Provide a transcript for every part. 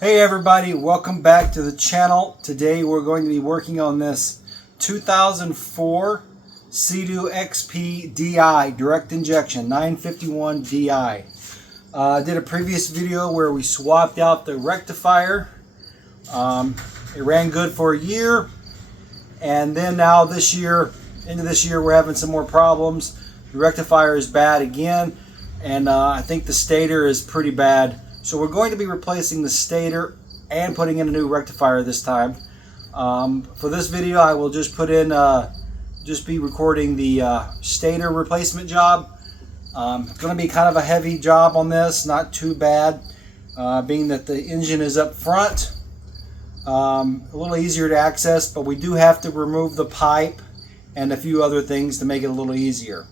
Hey everybody, welcome back to the channel. Today we're going to be working on this 2004 Sea-Doo XP DI direct injection 951 DI. I did a previous video where we swapped out the rectifier. It ran good for a year, and then now this year, into this year, we're having some more problems. The rectifier is bad again, and I think the stator is pretty bad. So we're going to be replacing the stator and putting in a new rectifier this time. For this video, I will just put in, just be recording the stator replacement job. It's going to be kind of a heavy job on this, not too bad, being that the engine is up front. A little easier to access, but we do have to remove the pipe and a few other things to make it a little easier.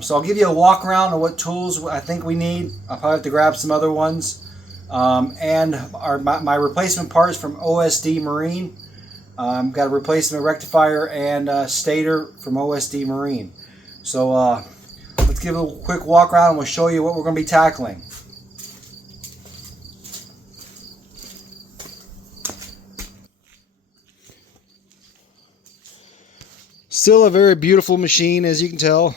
So I'll give you a walk around of what tools I think we need. I'll probably have to grab some other ones. And my replacement parts from OSD Marine. Got a replacement rectifier and stator from OSD Marine. So let's give a quick walk around and we'll show you what we're going to be tackling. Still a very beautiful machine, as you can tell.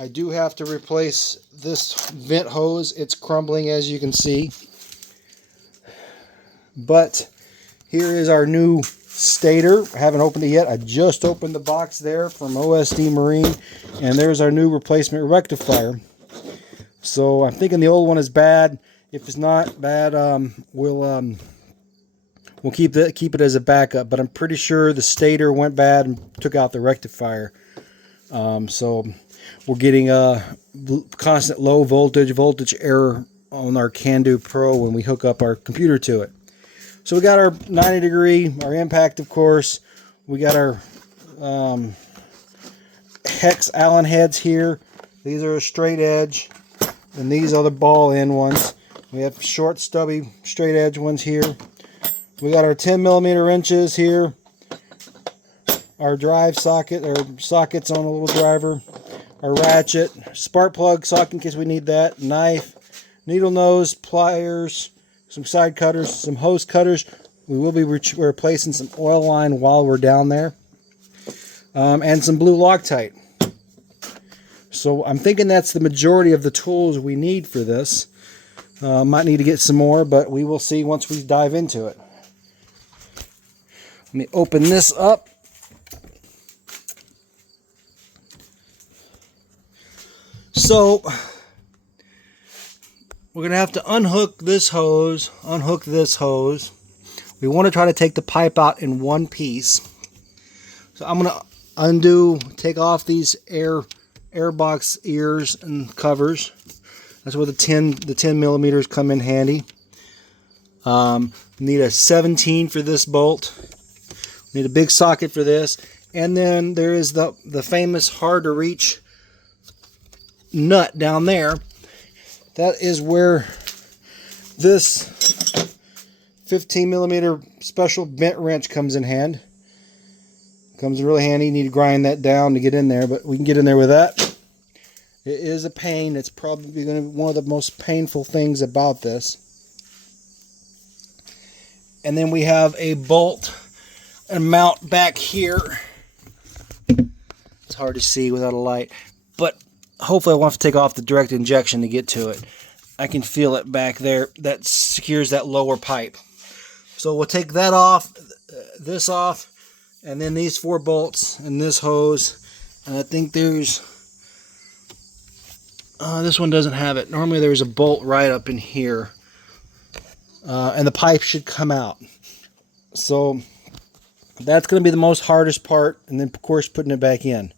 I do have to replace this vent hose. It's crumbling, as you can see. But here is our new stator. I haven't opened it yet. I just opened the box there from OSD Marine. And there's our new replacement rectifier. So I'm thinking the old one is bad. If it's not bad, we'll keep it as a backup. But I'm pretty sure the stator went bad and took out the rectifier. So we're getting a constant low voltage error on our CanDo Pro when we hook up our computer to it. So we got our 90 degree, our impact, of course. We got our hex Allen heads here. These are a straight edge, and these are the ball end ones. We have short, stubby, straight edge ones here. We got our 10mm wrenches here. Our drive socket, or sockets on a little driver. Our ratchet, spark plug socket in case we need that, knife, needle nose, pliers, some side cutters, some hose cutters. We will be replacing some oil line while we're down there, and some blue Loctite. So I'm thinking that's the majority of the tools we need for this. Might need to get some more, but we will see once we dive into it. Let me open this up. So we're going to have to unhook this hose, unhook this hose. We want to try to take the pipe out in one piece. So I'm going to take off these air box ears and covers. That's where the 10 millimeters come in handy. Need a 17 for this bolt. Need a big socket for this. And then there is the famous hard to reach nut down there. That is where this 15mm special bent wrench comes in hand. Comes in really handy. You need to grind that down to get in there, but we can get in there with that. It is a pain. It's probably going to be one of the most painful things about this. And then we have a bolt and mount back here. It's hard to see without a light, but hopefully I won't have to take off the direct injection to get to it. I can feel it back there. That secures that lower pipe. So we'll take that off, this off, and then these 4 bolts and this hose. And I think there's, this one doesn't have it. Normally there's a bolt right up in here. And the pipe should come out. So that's going to be the most hardest part. And then of course putting it back in.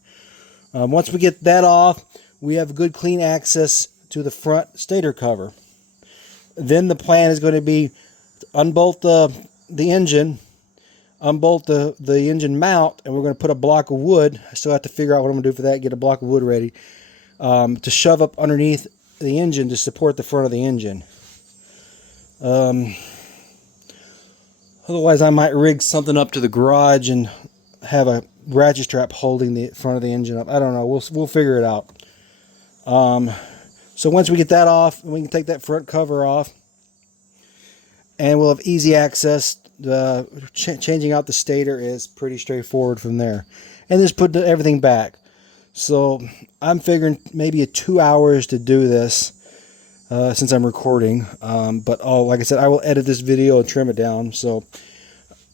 Once we get that off, we have good clean access to the front stator cover. Then the plan is going to be to unbolt the engine, unbolt the engine mount, and we're going to put a block of wood. I still have to figure out what I'm going to do for that, get a block of wood ready, to shove up underneath the engine to support the front of the engine. Otherwise I might rig something up to the garage and have a ratchet strap holding the front of the engine up. I don't know. We'll figure it out. So once we get that off, we can take that front cover off. and we'll have easy access. Changing out the stator is pretty straightforward from there, and just put everything back. So I'm figuring maybe 2 hours to do this since I'm recording. But like I said, I will edit this video and trim it down. So,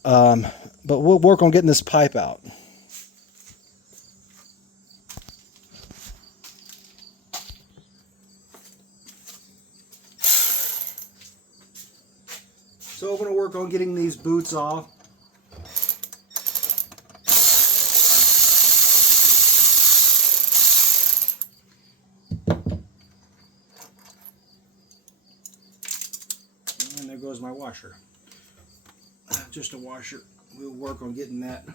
but we'll work on getting this pipe out. So I'm going to work on getting these boots off. And there goes my washer. Just a washer. We'll work on getting that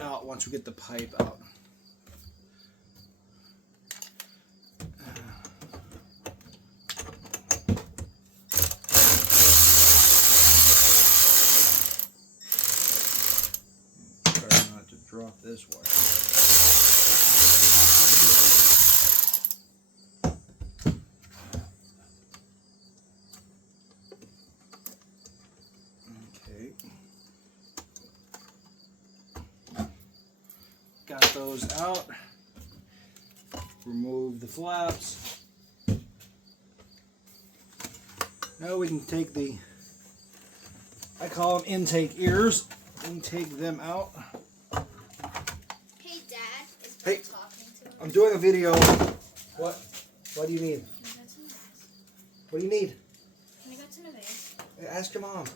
out once we get the pipe out. Drop this washer. Okay. Got those out. Remove the flaps. Now we can take the, I call them intake ears, and take them out. Hey, I'm doing a video. What? What do you need? What do you need? Can I go to the base? Ask your mom.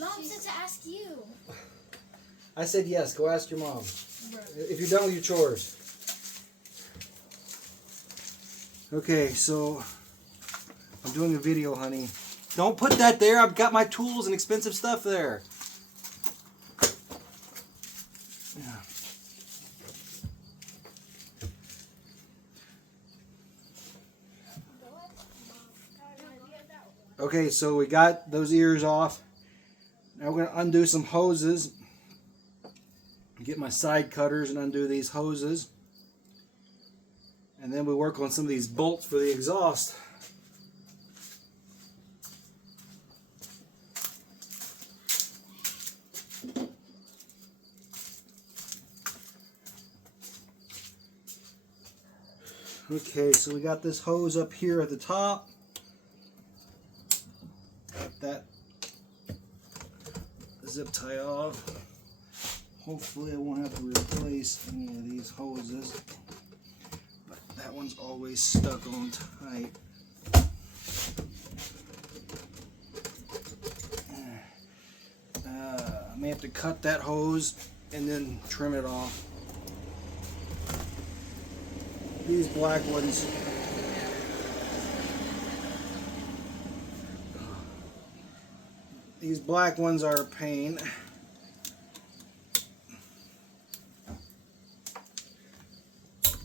Mom said to ask you. I said yes. Go ask your mom. Bro. If you're done with your chores. Okay, so I'm doing a video, honey. Don't put that there. I've got my tools and expensive stuff there. Okay, so we got those ears off. Now we're going to undo some hoses. Get my side cutters and undo these hoses. And then we work on some of these bolts for the exhaust. Okay, so we got this hose up here at the top. That zip tie off. Hopefully I won't have to replace any of these hoses, but that one's always stuck on tight. I may have to cut that hose and then trim it off. These black ones, are a pain.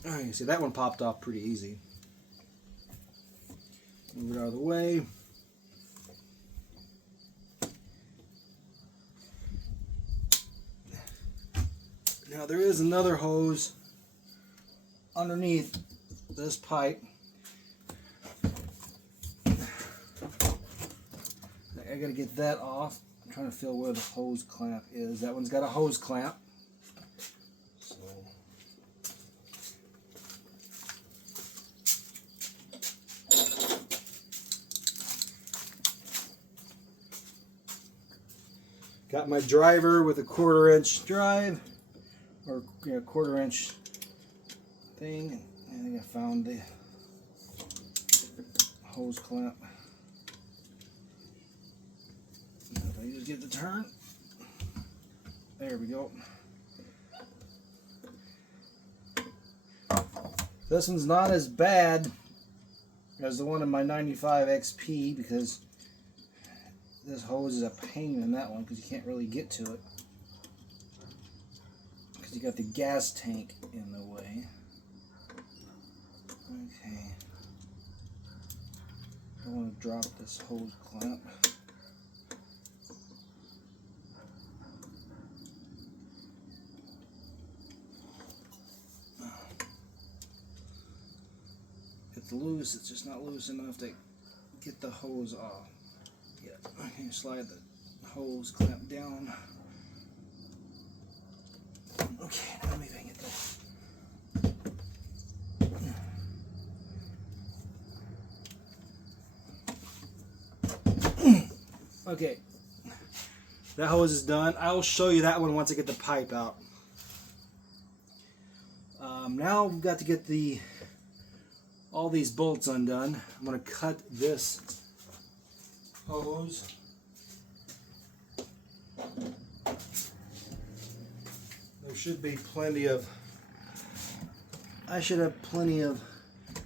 Oh, you see that one popped off pretty easy. Move it out of the way. Now there is another hose underneath this pipe. I gotta get that off. I'm trying to feel where the hose clamp is. That one's got a hose clamp. So got my driver with a 1/4-inch drive, or 1/4-inch thing. I think I found the hose clamp. I just get the turn. There we go. This one's not as bad as the one in my 95 XP because this hose is a pain in that one because you can't really get to it because you got the gas tank in the way. Okay. I want to drop this hose clamp. It's loose, it's just not loose enough to get the hose off. I can slide the hose clamp down. Okay, now let me bang it though. Okay, that hose is done. I will show you that one once I get the pipe out. Now we've got to get all these bolts undone. I'm going to cut this hose. There should be plenty of, I should have plenty of,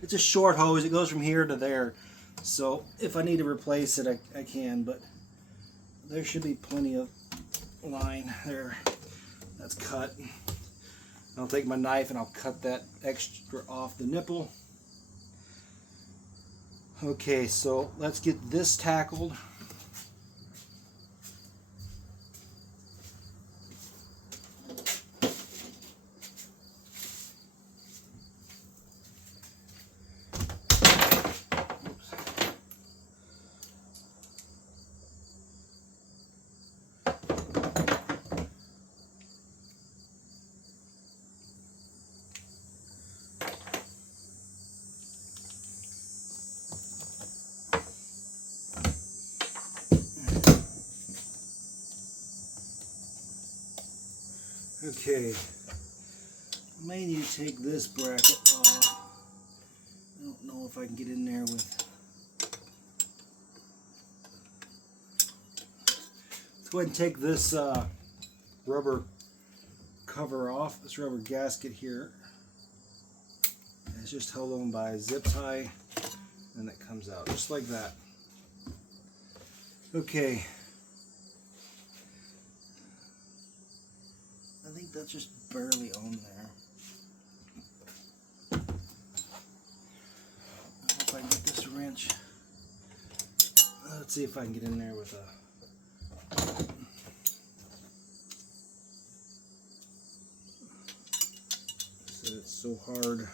it's a short hose. It goes from here to there. So if I need to replace it, I can, but there should be plenty of line there. That's cut. I'll take my knife and I'll cut that extra off the nipple. Okay, so let's get this tackled. Okay, I may need to take this bracket off. I don't know if I can get in there with. Let's go ahead and take this rubber cover off, this rubber gasket here. It's just held on by a zip tie, and it comes out just like that. Okay. I think that's just barely on there. I hope I can get this wrench. Let's see if I can get in there with a. So it's so hard.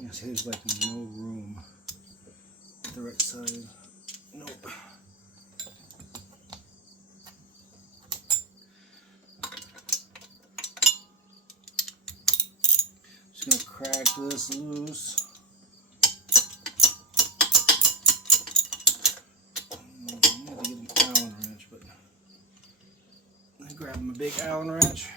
You see, there's like no room. The right side. Nope. Just gonna crack this loose. I need to get an Allen wrench, but I grab my big Allen wrench.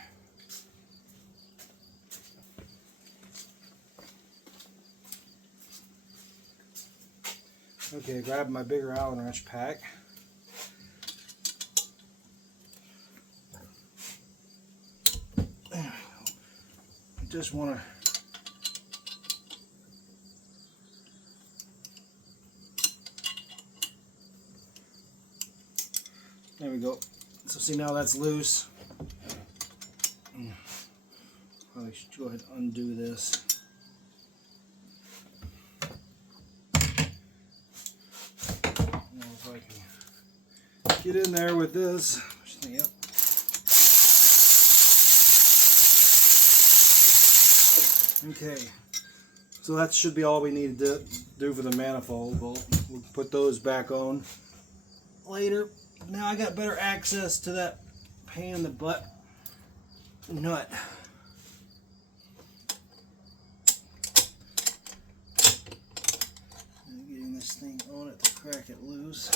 Okay, grab my bigger Allen wrench pack. I just want to there we go. So see, now that's loose. I should go ahead and undo this. If I can get in there with this. Yep. Okay, so that should be all we need to do for the manifold. We'll put those back on later. Now I got better access to that pain in the butt nut. Getting this thing on it to crack it loose.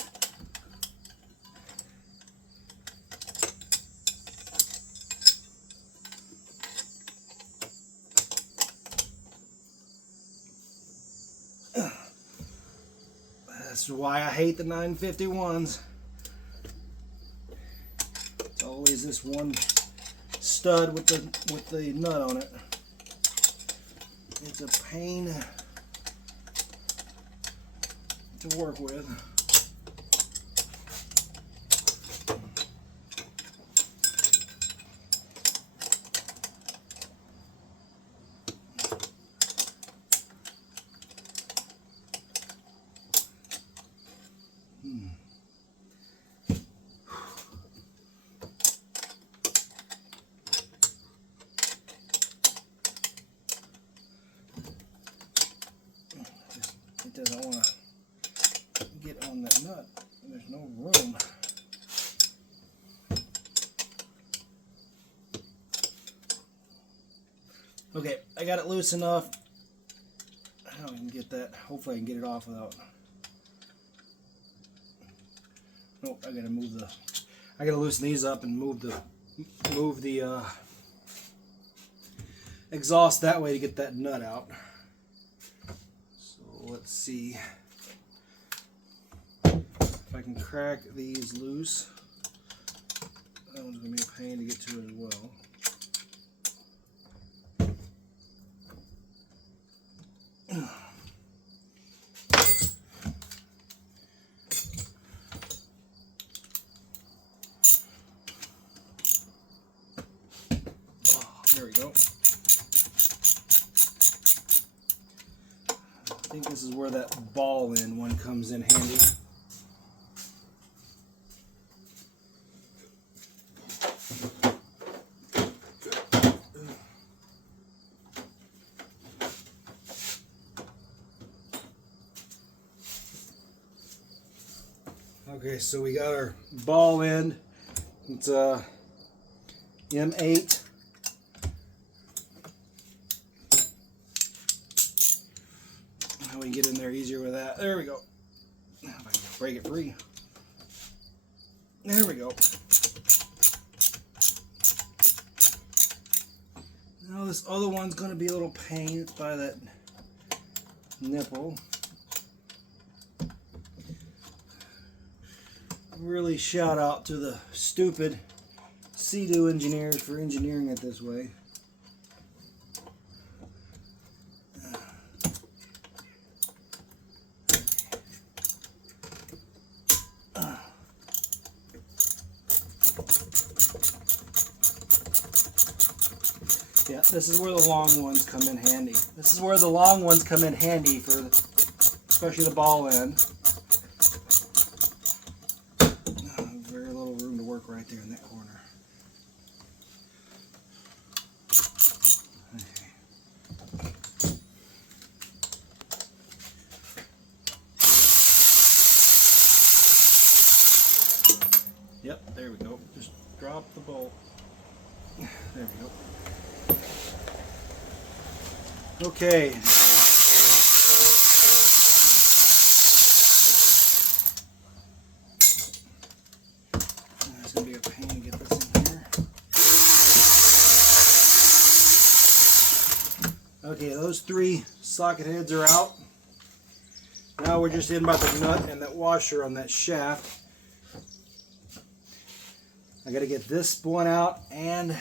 That's why I hate the 951s. It's always this one stud with the nut on it. It's a pain to work with. Okay, I got it loose enough. How do I can get that? Hopefully I can get it off without. Nope, I gotta move the. I gotta loosen these up and move the exhaust that way to get that nut out. So let's see if I can crack these loose. That one's gonna be a pain to get to as well. There we go. I think this is where that ball end one comes in handy. Okay, so we got our ball end. It's a M8. How we get in there easier with that? There we go. Now if I can break it free. There we go. Now this other one's going to be a little pain. It's by that nipple. Really shout out to the stupid Sea-Doo engineers for engineering it this way. Yeah, this is where the long ones come in handy. This is where the long ones come in handy for, especially the ball end. Very little room to work right there in that corner. Okay. Yep, there we go. Just drop the bolt. There we go. Okay. It's going to be a pain to get this in here. Okay, those three socket heads are out. Now we're just in by the nut and that washer on that shaft. I got to get this one out and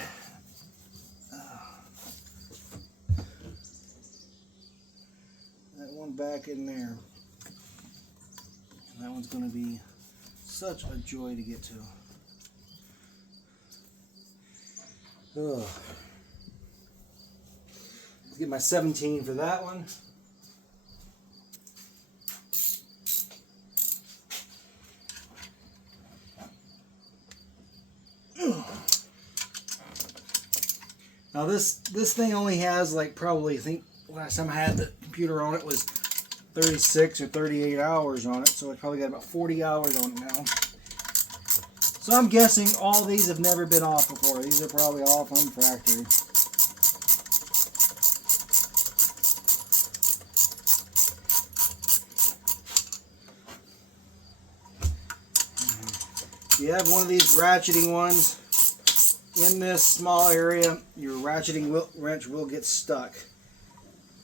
that one back in there. And that one's going to be such a joy to get to. Ugh. Let's get my 17 for that one. Now this thing only has like probably, I think last time I had the computer on it was 36 or 38 hours on it, so it's probably got about 40 hours on it now. So I'm guessing all these have never been off before. These are probably all from factory. If you have one of these ratcheting ones in this small area, your ratcheting wrench will get stuck.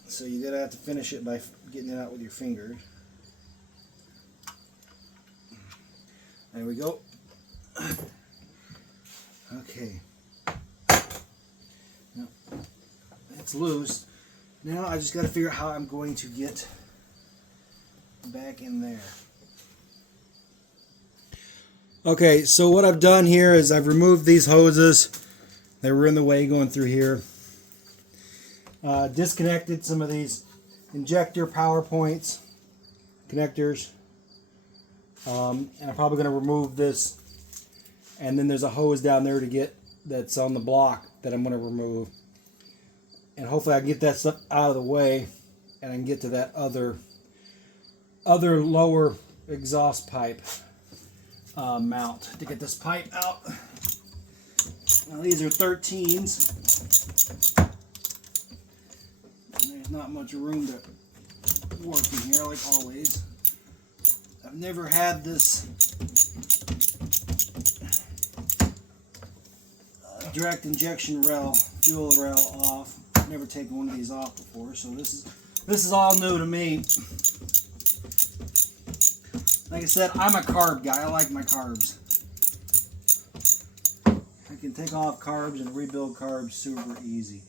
So you're going to have to finish it by getting it out with your fingers. There we go. Okay. Now, it's loose. Now I just got to figure out how I'm going to get back in there. Okay, so what I've done here is I've removed these hoses that were in the way going through here. Disconnected some of these injector power points, connectors. And I'm probably going to remove this. And then there's a hose down there to get that's on the block that I'm going to remove. And hopefully I can get that stuff out of the way and I can get to that other lower exhaust pipe mount to get this pipe out. Now these are 13s. not much room to work in here, like always. I've never had this direct injection fuel rail off. I've never taken one of these off before, so this is all new to me. Like I said, I'm a carb guy. I like my carbs. I can take off carbs and rebuild carbs super easy.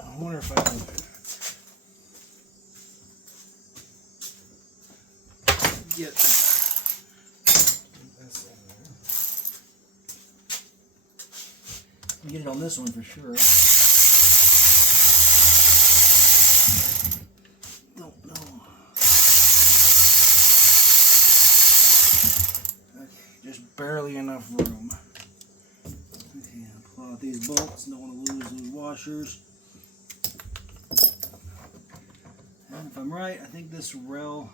I wonder if I can get this in there. Get it on this one for sure. Don't know. Okay, just barely enough room. Okay, I'll pull out these bolts. Don't want to lose those washers. And if I'm right, I think this rail.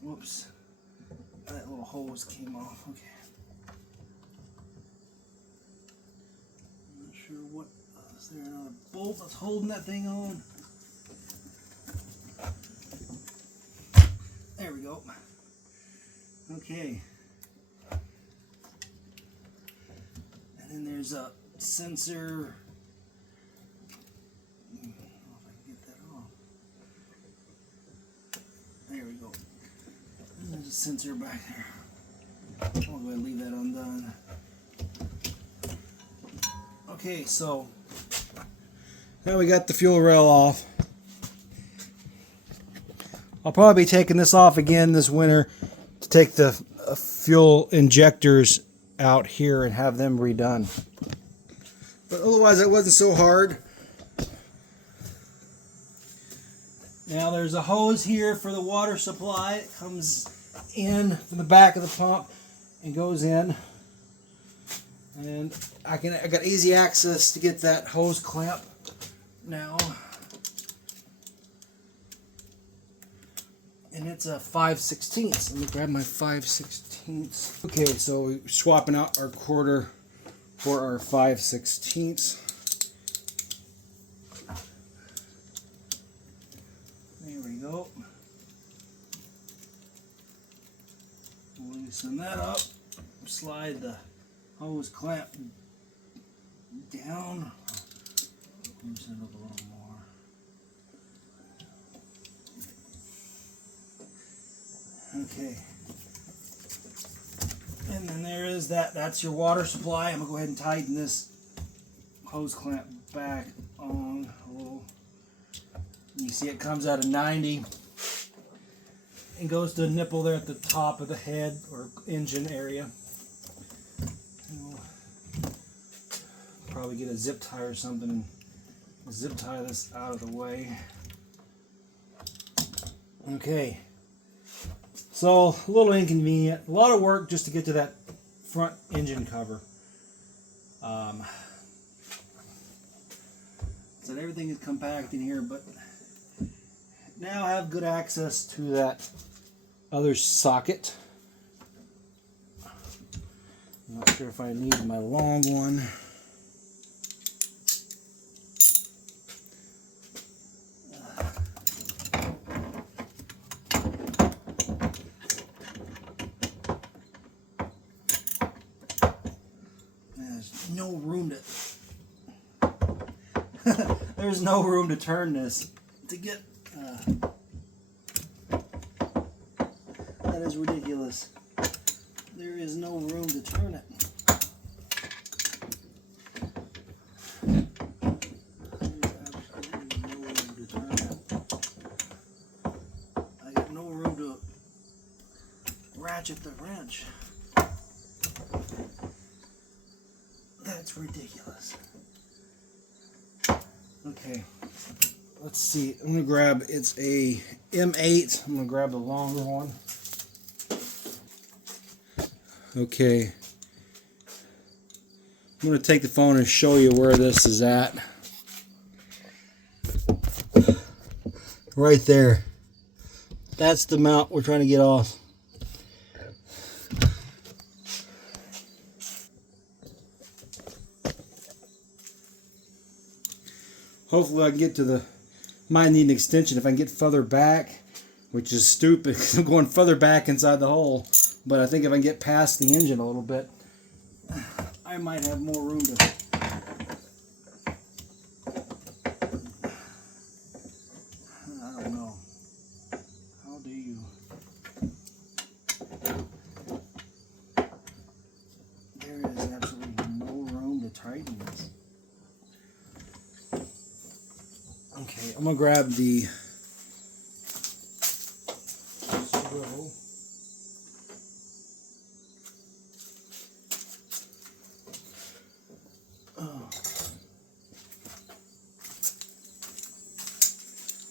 Whoops. That little hose came off. Okay. I'm not sure what. Is there another bolt that's holding that thing on? There we go. Okay. And then there's a sensor. I don't know if I can get that off. There we go. And there's a sensor back there. I'll go ahead and leave that undone. Okay, so now we got the fuel rail off. I'll probably be taking this off again this winter to take the fuel injectors out here and have them redone. But otherwise it wasn't so hard. Now there's a hose here for the water supply. It comes in from the back of the pump and goes in. And I got easy access to get that hose clamp now. And it's a 5/16. Let me grab my 5/16. Okay, so we're swapping out our quarter for our 5/16. There we go. Loosen that up. Slide the hose clamp down. Loosen it up a little more. Okay. And then there is that. That's your water supply. I'm going to go ahead and tighten this hose clamp back on a little. You see it comes out of 90 and goes to a nipple there at the top of the head or engine area. We'll probably get a zip tie or something and zip tie this out of the way. Okay. So, a little inconvenient. A lot of work just to get to that front engine cover. So everything is compact in here, but now I have good access to that other socket. I'm not sure if I need my long one. No room to there's no room to turn this to get that is ridiculous. There is no room to turn it. There's absolutely no room to turn it. I got no room to ratchet the wrench. That's ridiculous. Okay, let's see. I'm gonna grab, it's a M8. I'm gonna grab the longer one. Okay. I'm gonna take the phone and show you where this is at. Right there. That's the mount we're trying to get off. Hopefully I can get to the, might need an extension if I can get further back, which is stupid because I'm going further back inside the hole. But I think if I can get past the engine a little bit, I might have more room to. I don't know. How do you? There is absolutely no room to tighten this. Okay, I'm gonna grab the swivel.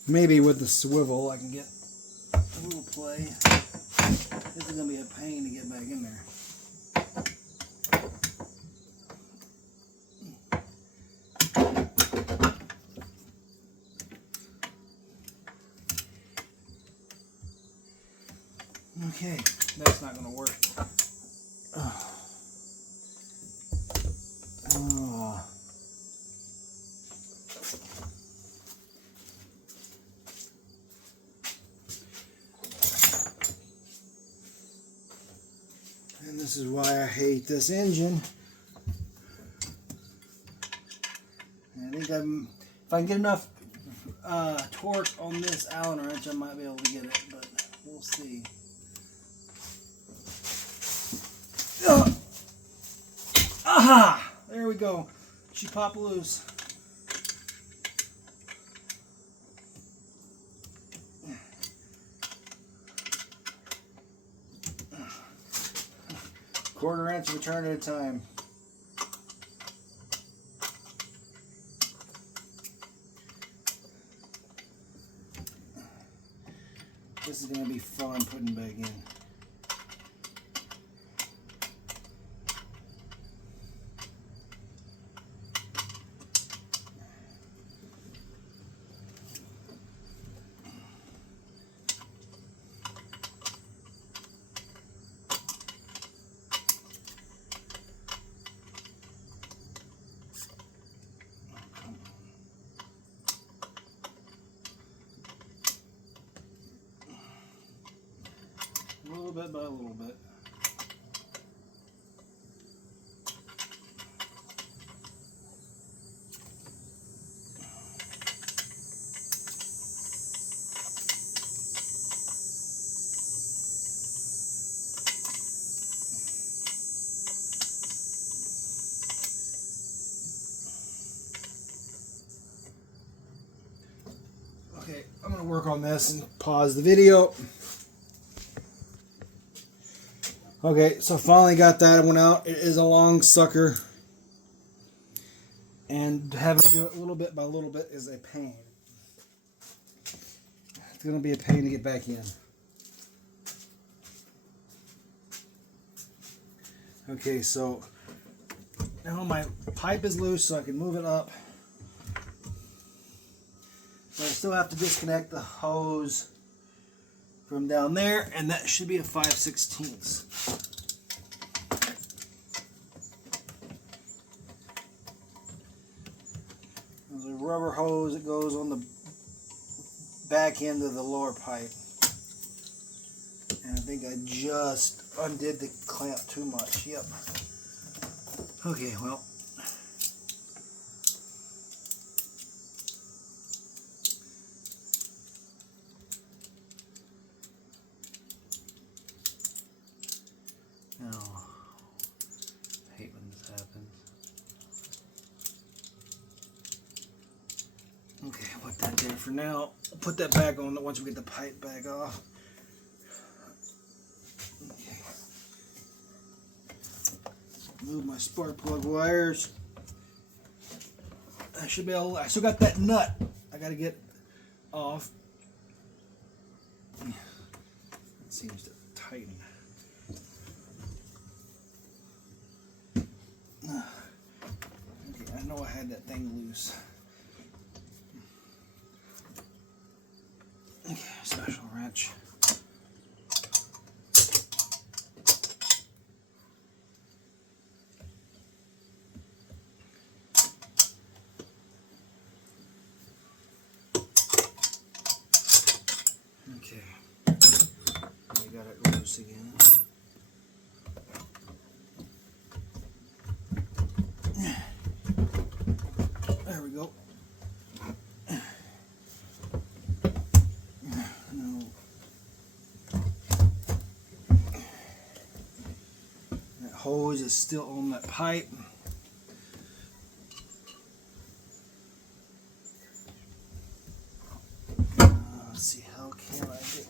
Maybe with the swivel I can get a little play. This is gonna be a pain to get back in there. Okay, that's not gonna work. Oh. And this is why I hate this engine. And I think if I can get enough torque on this Allen wrench, I might be able to get it, but we'll see. Aha! There we go. She popped loose. Quarter inch of a turn at a time. This is going to be fun putting back in. A little bit by a little bit. Okay, I'm going to work on this and pause the video. Okay, so finally got that one out. It is a long sucker. And having to do it little bit by little bit is a pain. It's going to be a pain to get back in. Okay, so now my pipe is loose so I can move it up. But I still have to disconnect the hose from down there, and that should be a 5/16. There's a rubber hose that goes on the back end of the lower pipe. And I think I just undid the clamp too much. Yep. Okay, well. Oh, I hate when this happens. Okay, I'll put that there for now. I'll put that back on once we get the pipe back off. Okay. Move my spark plug wires. I should be able. I still got that nut I got to get off. It seems to tighten. Okay, I know I had that thing loose. Okay, special wrench. we go. That hose is still on that pipe. Let's see, how can I get...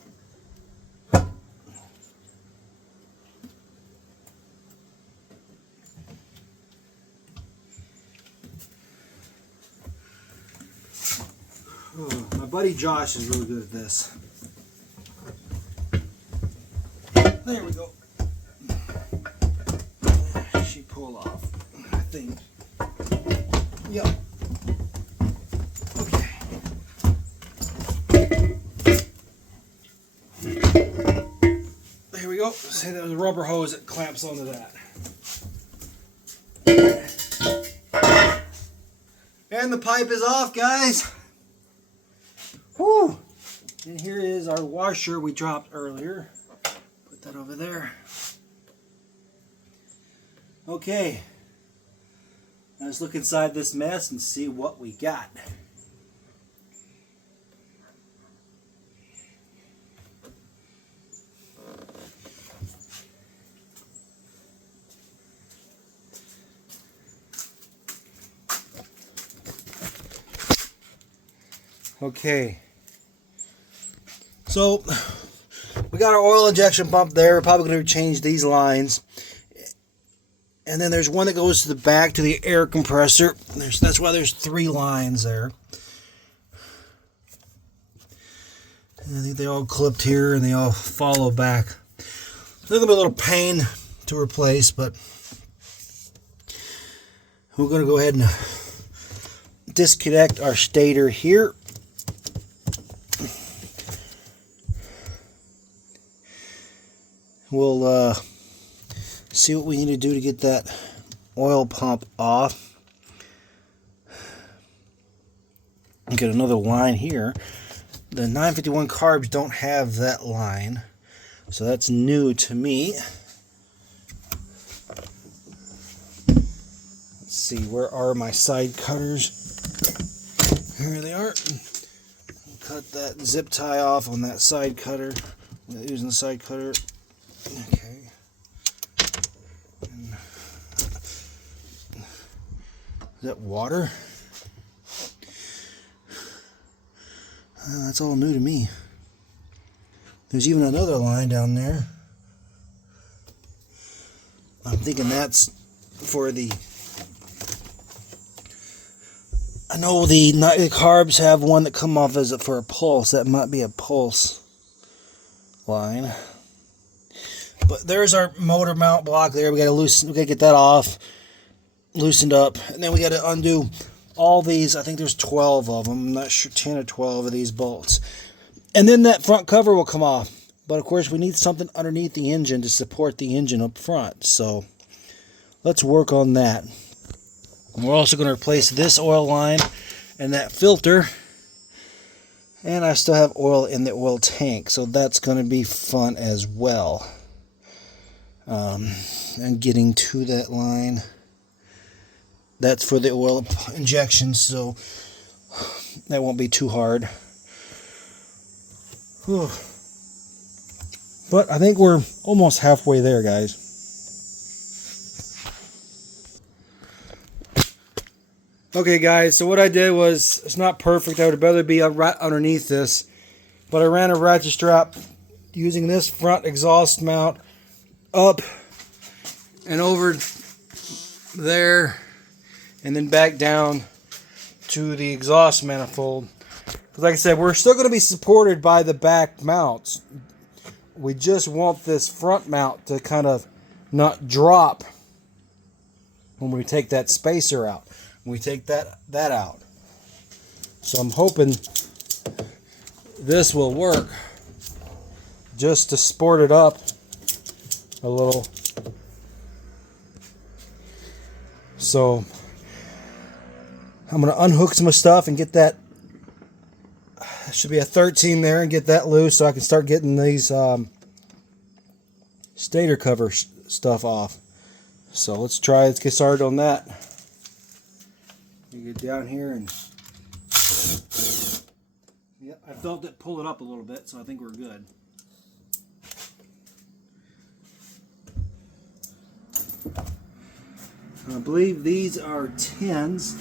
Oh, my buddy Josh is really good at this. There we go. She pulled off, I think. Yep. Okay. There we go. See, there's a rubber hose that clamps onto that. And the pipe is off, guys. Whew. And here is our washer we dropped earlier. Put that over there. Okay. Let's look inside this mess and see what we got. Okay. So we got our oil injection pump there. We're probably going to change these lines. And then there's one that goes to the back to the air compressor. That's why there's 3 lines there. And I think they all clipped here and they all follow back. It's going to be a little pain to replace, but we're going to go ahead and disconnect our stator here. We'll see what we need to do to get that oil pump off. Get another line here. The 951 carbs don't have that line, so that's new to me. Let's see, where are my side cutters? Here they are. Cut that zip tie off on that side cutter. Using the side cutter. Okay. Is that water? That's all new to me. There's even another line down there. I'm thinking that's for the... I know the carbs have one that come off as for a pulse. That might be a pulse line. But there's our motor mount block there. We gotta get that off, loosened up, and then we gotta undo all these. I think there's 12 of them. I'm not sure, 10 or 12 of these bolts. And then that front cover will come off. But of course, we need something underneath the engine to support the engine up front. So let's work on that. And we're also going to replace this oil line and that filter. And I still have oil in the oil tank, so that's going to be fun as well. And getting to that line, that's for the oil injection, so that won't be too hard. Whew. But I think we're almost halfway there, guys. Okay, guys, so what I did was, it's not perfect. I would rather be right underneath this, but I ran a ratchet strap using this front exhaust mount up and over there and then back down to the exhaust manifold. Because like I said, we're still going to be supported by the back mounts. We just want this front mount to kind of not drop when we take that spacer out. When we take that out. So I'm hoping this will work just to sport it up a little. So I'm going to unhook some stuff and get that. Should be a 13 there, and get that loose so I can start getting these stator cover stuff off. So let's get started on that. You get down here and yep, I felt it pull it up a little bit, so I think we're good. I believe these are 10s.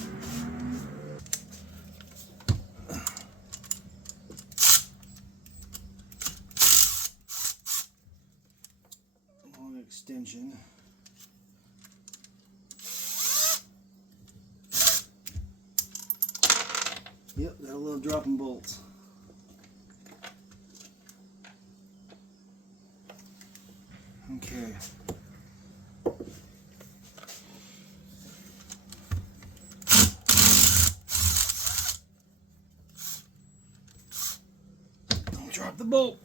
Long extension. Yep, gotta love dropping bolts. Okay. Don't drop the bolt.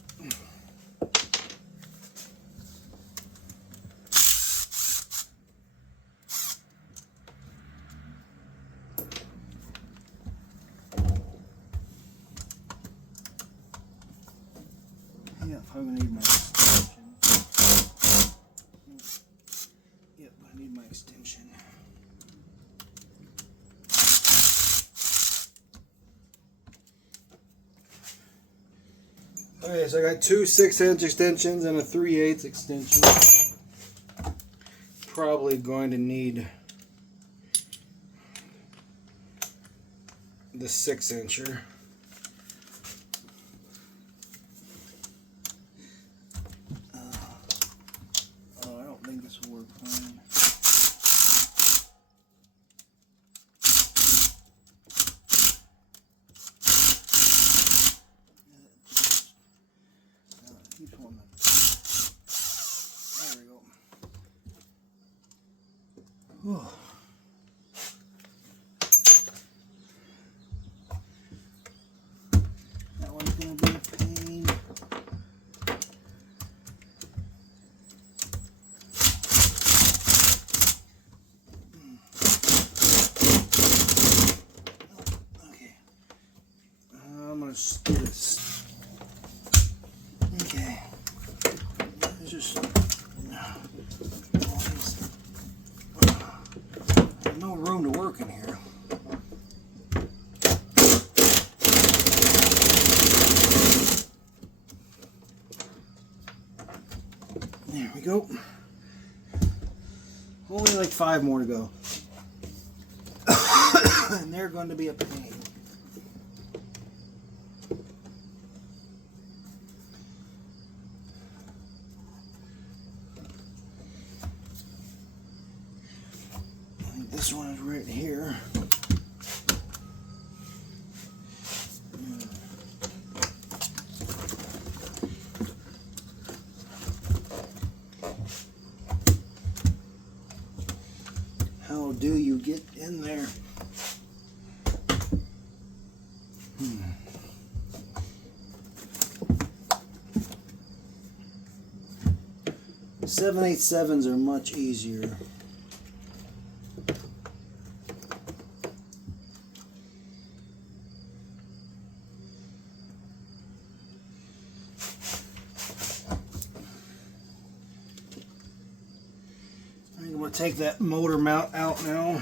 Yeah, I'm gonna need my extension. Yep, I need my extension. Okay, so I got two 6-inch extensions and a 3/8 extension. Probably going to need the 6-incher. Oh, I don't think this will work fine. Keep one. There we go. Whew. That one's going to be a pain. Okay. I'm going to do this. Okay. It's just there's no room to work in here. There we go. Only like 5 more to go. And they're going to be a pain. I think this one is right here. How do you get in there? 7/8/7s are much easier. I'm going to take that motor mount out now.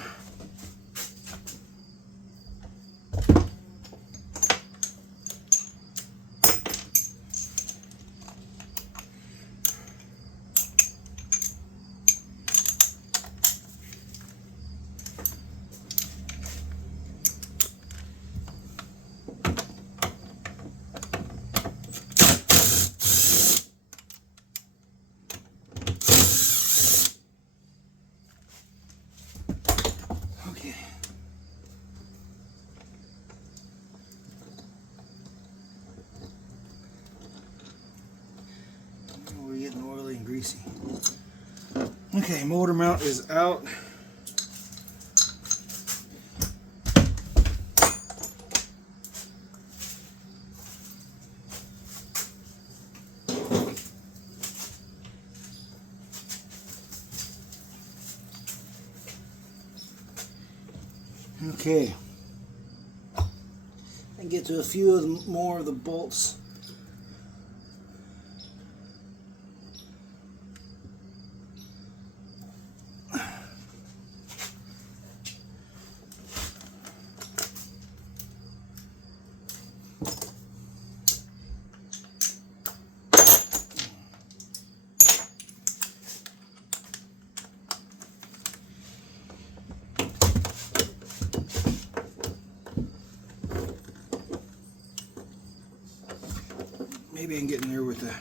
Okay. We're getting oily and greasy. Okay, motor mount is out. Okay, and get to a few of the more of the bolts. Maybe I can get in there with the...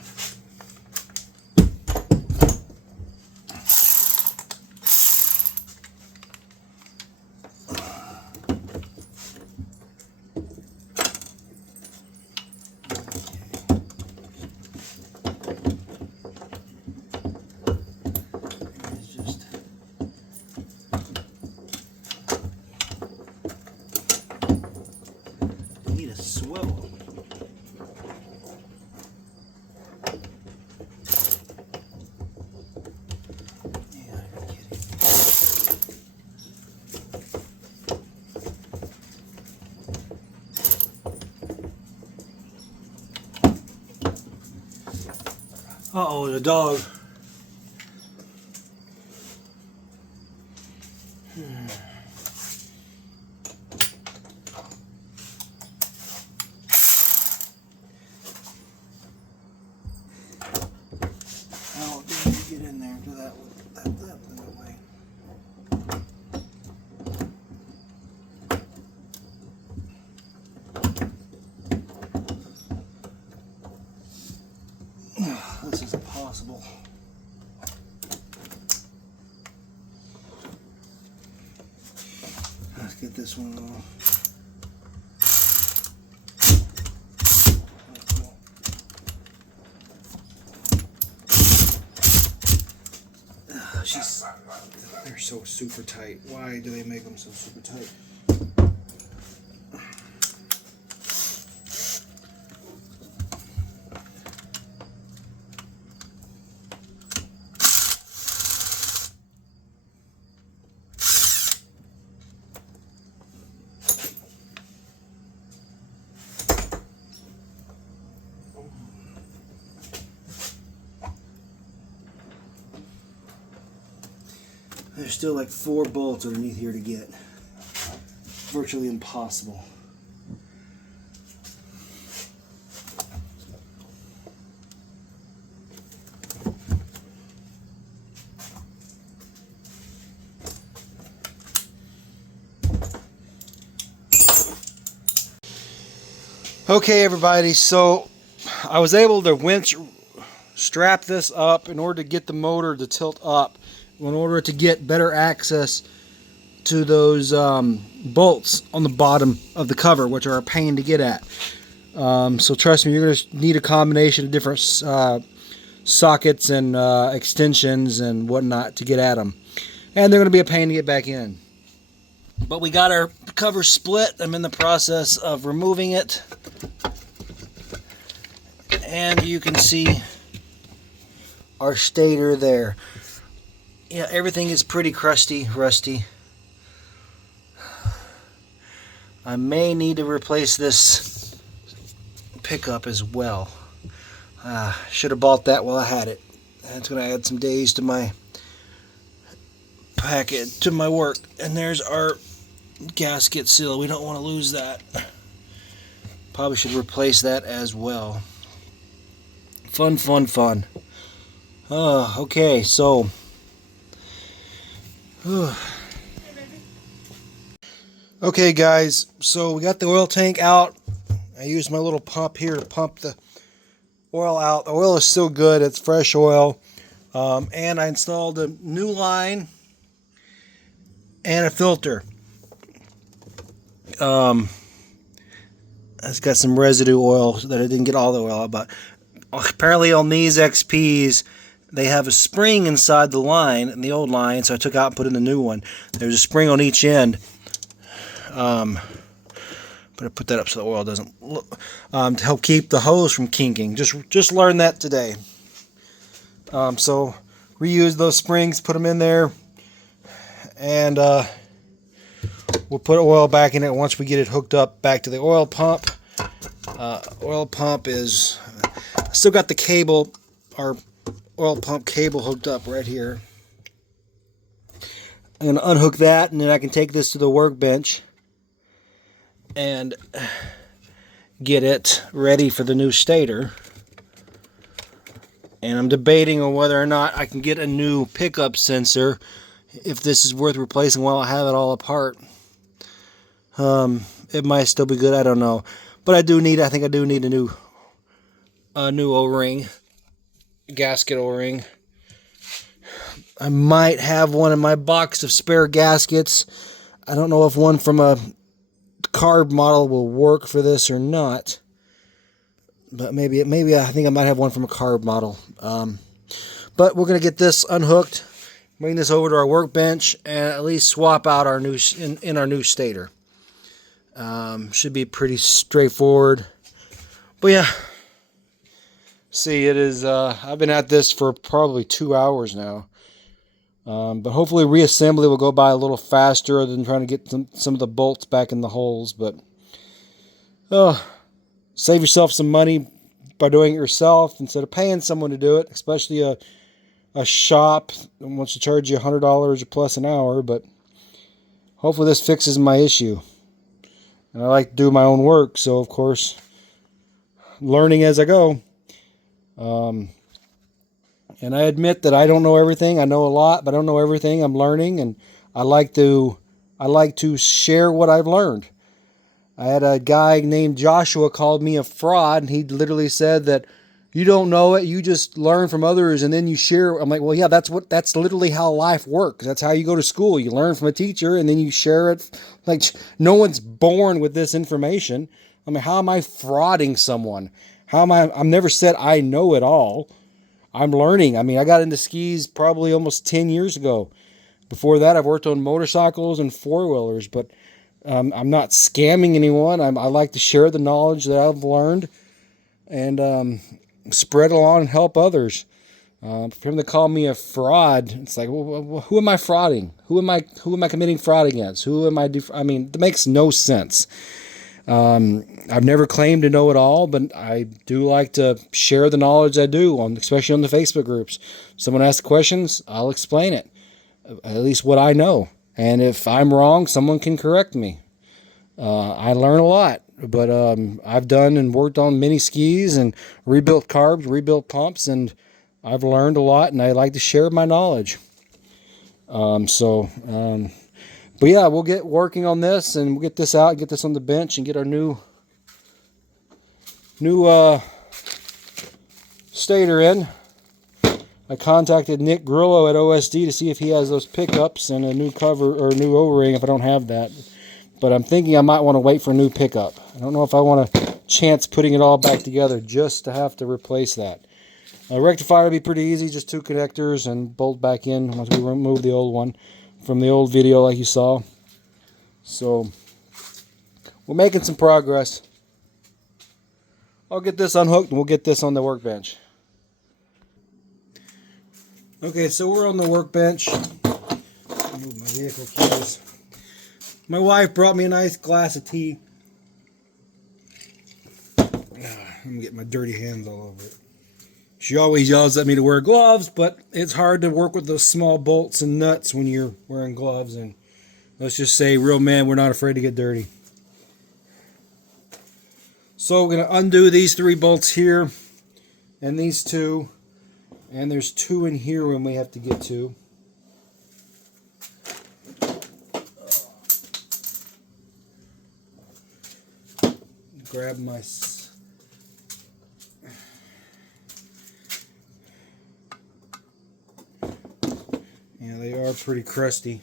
Need a swivel. Uh-oh, the dog. Oh, did you get in there to that way? This is impossible. Let's get this one off. They're so super tight. Why do they make them so super tight? There's still like 4 bolts underneath here to get. Virtually impossible. Okay, everybody, so I was able to strap this up in order to get the motor to tilt up, in order to get better access to those bolts on the bottom of the cover, which are a pain to get at. So trust me, you're going to need a combination of different sockets and extensions and whatnot to get at them. And they're going to be a pain to get back in. But we got our cover split. I'm in the process of removing it. And you can see our stator there. Yeah, everything is pretty crusty, rusty. I may need to replace this pickup as well. Should have bought that while I had it. That's going to add some days to my packet, to my work. And there's our gasket seal. We don't want to lose that. Probably should replace that as well. Fun, fun, fun. Okay, so... Okay, guys, so we got the oil tank out. I used my little pump here to pump the oil out. The oil is still good. It's fresh oil. And I installed a new line and a filter. It's got some residue oil that I didn't get all the oil out, but apparently on these XPs, they have a spring inside the line, in the old line, so I took out and put in the new one. There's a spring on each end. But I put that up so the oil doesn't to help keep the hose from kinking. Just learned that today. So reuse those springs, put them in there, and we'll put oil back in it once we get it hooked up back to the oil pump. Oil pump is... I still got the cable, our oil pump cable hooked up right here. I'm going to unhook that, and then I can take this to the workbench and get it ready for the new stator. And I'm debating on whether or not I can get a new pickup sensor, if this is worth replacing while I have it all apart. It might still be good, I don't know. But I think I do need a new a new O-ring, gasket O-ring. I might have one in my box of spare gaskets. I don't know if one from a Carb model will work for this or not. But maybe I think I might have one from a Carb model. But we're going to get this unhooked, bring this over to our workbench, and at least swap out our new in our new stator. Should be pretty straightforward. But yeah, see, it is. I've been at this for probably 2 hours now. But hopefully reassembly will go by a little faster than trying to get some of the bolts back in the holes. But save yourself some money by doing it yourself instead of paying someone to do it, especially a shop that wants to charge you $100 or plus an hour. But hopefully this fixes my issue. And I like to do my own work, so of course, learning as I go. And I admit that I don't know everything. I know a lot, but I don't know everything. I'm learning, and I like to share what I've learned. I had a guy named Joshua called me a fraud, and he literally said that you don't know it, you just learn from others and then you share. I'm like, well, yeah, that's literally how life works. That's how you go to school. You learn from a teacher and then you share it. Like, no one's born with this information. I mean, how am I frauding someone? I've never said I know it all. I'm learning. I mean, I got into skis probably almost 10 years ago. Before that, I've worked on motorcycles and four-wheelers, but I'm not scamming anyone. I like to share the knowledge that I've learned and spread it along and help others. For him to call me a fraud, it's like, well, who am I frauding? Who am I committing fraud against? Who am I? I mean, it makes no sense. I've never claimed to know it all, but I do like to share the knowledge I do, especially on the Facebook groups. Someone asks questions, I'll explain it, at least what I know. And if I'm wrong, someone can correct me. I learn a lot, but I've done and worked on many skis and rebuilt carbs, rebuilt pumps, and I've learned a lot, and I like to share my knowledge. But yeah, we'll get working on this, and we'll get this out, get this on the bench, and get our new stator in. I contacted Nick Grillo at OSD to see if he has those pickups and a new cover or a new O-ring if I don't have that. But I'm thinking I might want to wait for a new pickup. I don't know if I want to chance putting it all back together just to have to replace that. Rectifier will be pretty easy, just 2 connectors and bolt back in once we remove the old one from the old video like you saw. So we're making some progress. I'll get this unhooked and we'll get this on the workbench. Okay, so we're on the workbench. I'll move my vehicle keys. My wife brought me a nice glass of tea. I'm getting my dirty hands all over it. She always yells at me to wear gloves, but it's hard to work with those small bolts and nuts when you're wearing gloves. And let's just say, real men, we're not afraid to get dirty. So we're going to undo these 3 bolts here and these 2. And there's 2 in here when we have to get to. Grab my... Yeah, they are pretty crusty.